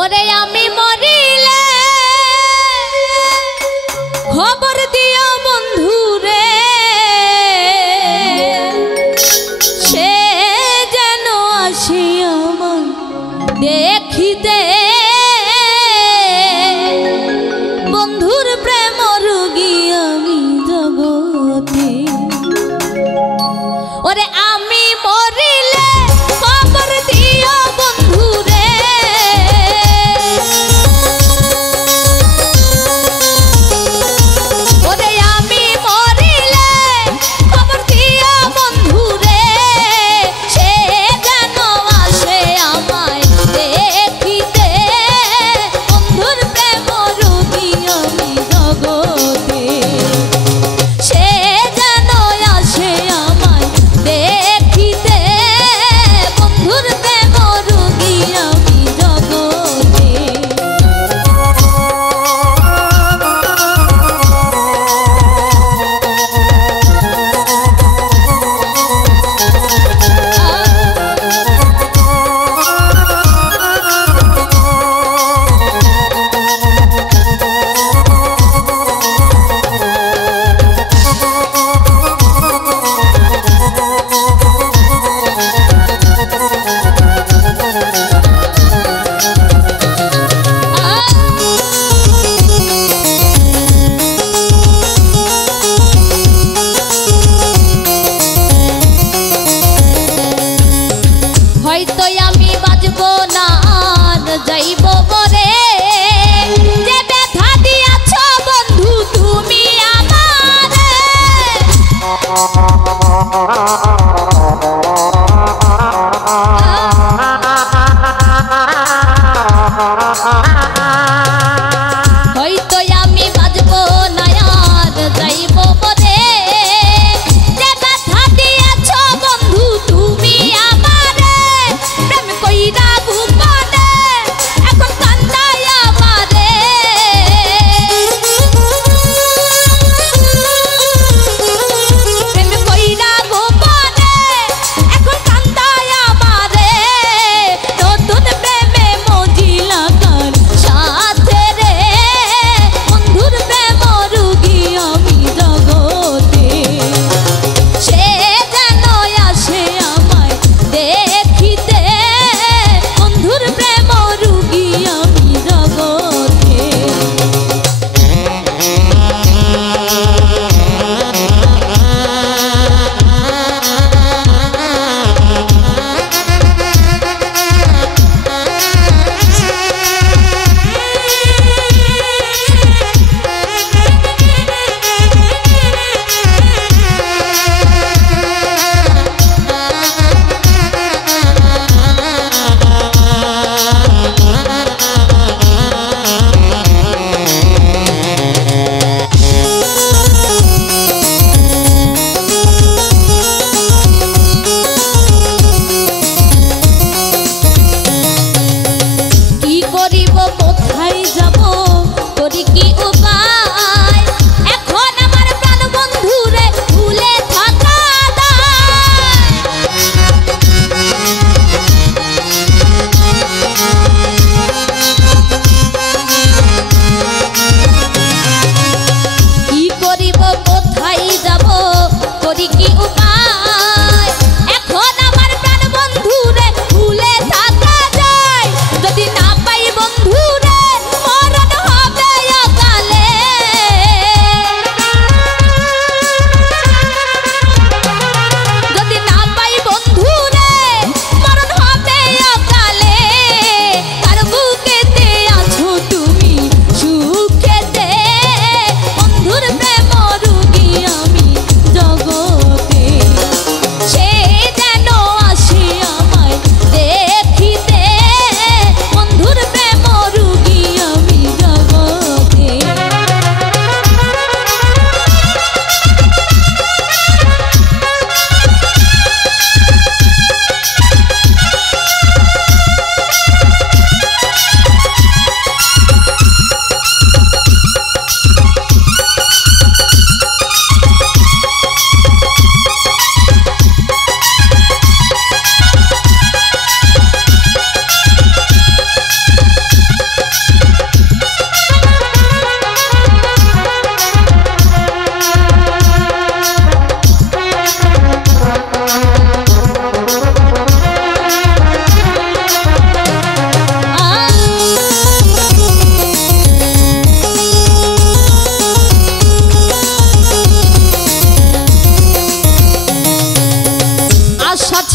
ওরে আমি মরিলে খবর দিও বন্ধু রে, সে যেন আসি আমার দেখিতে বন্ধুর প্রেম রোগী আমি জগতে। ওরে আমি মরিলে খবর দিও বন্ধু রে, ওরে আমি মরিলে খবর দিও বন্ধু রে, সে যেন আসে আমায় দেখিতে বন্ধুর প্রেম রোগী আমি জগতে। সে যেন আসে আমায় দেখিতে বন্ধুর প্রেম রোগী আমি জগতে। হয়তো আমি বাজবো না আর যাইব মরে, যে ব্যথা দিয়াছ বন্ধু তুমি আমারে। হয়তো আমি বাজবো না আর যাইব মরে, যে ব্যথা দিয়াছ বন্ধু তুমি আমারে। প্রেম কইরা গোপনে এখন কান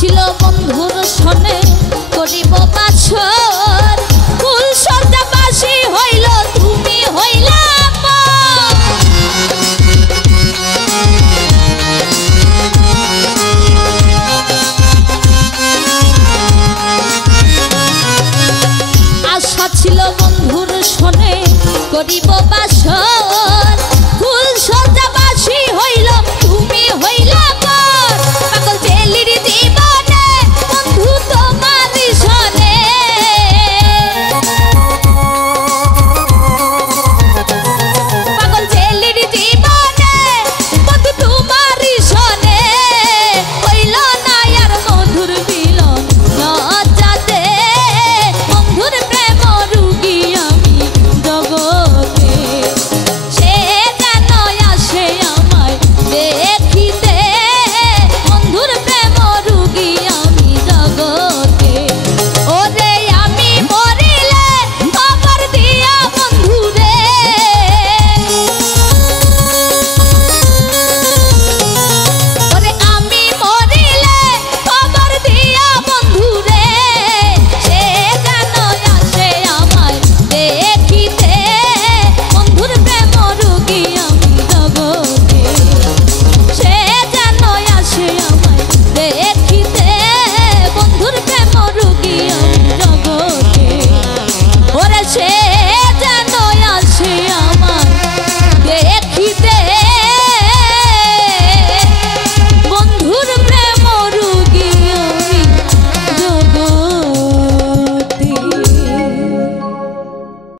ছিল বন্ধুর শোনে করিব বাছর ফুল সজ্জাবাসী হইল তুমি হইলা আশা ছিল বন্ধুর শোনে করিব